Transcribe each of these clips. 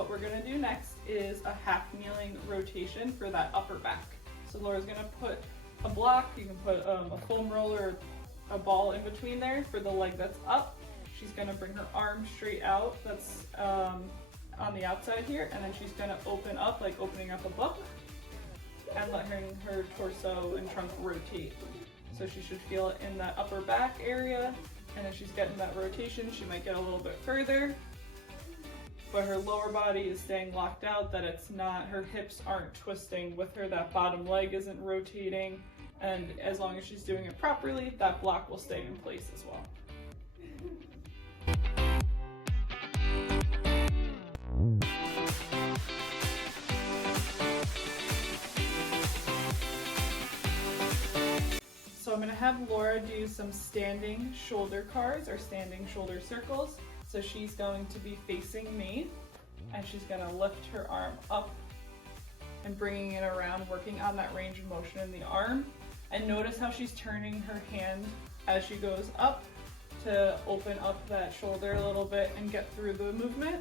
what we're gonna do next is a half kneeling rotation for that upper back. So Laura's gonna put a block, you can put a foam roller, a ball in between there for the leg that's up. She's gonna bring her arm straight out, that's on the outside here, and then she's gonna open up, like opening up a book, and let her torso and trunk rotate. So she should feel it in that upper back area, and if she's getting that rotation, she might get a little bit further, but her lower body is staying locked out, that it's not, her hips aren't twisting with her, that bottom leg isn't rotating, and as long as she's doing it properly, that block will stay in place as well. So I'm going to have Laura do some standing shoulder cars or standing shoulder circles. So she's going to be facing me, and she's going to lift her arm up and bringing it around, working on that range of motion in the arm. And notice how she's turning her hand as she goes up to open up that shoulder a little bit and get through the movement,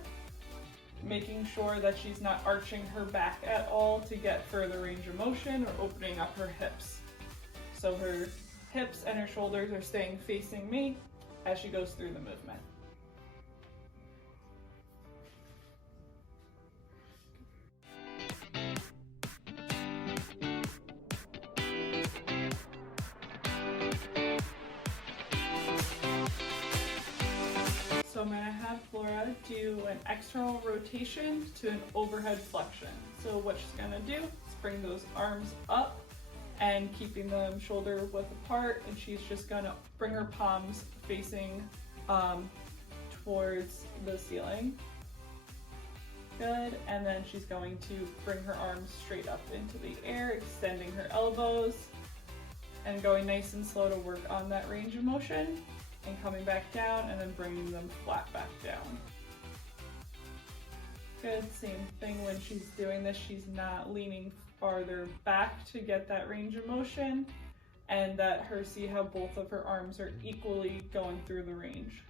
making sure that she's not arching her back at all to get further range of motion or opening up her hips. So her hips and her shoulders are staying facing me as she goes through the movement. So I'm going to have Laura do an external rotation to an overhead flexion. So what she's going to do is bring those arms up and keeping them shoulder width apart, and she's just going to bring her palms facing towards the ceiling. Good, and then she's going to bring her arms straight up into the air, extending her elbows, and going nice and slow to work on that range of motion, and coming back down and then bringing them flat back down. Good, same thing when she's doing this, she's not leaning farther back to get that range of motion, and that see how both of her arms are equally going through the range.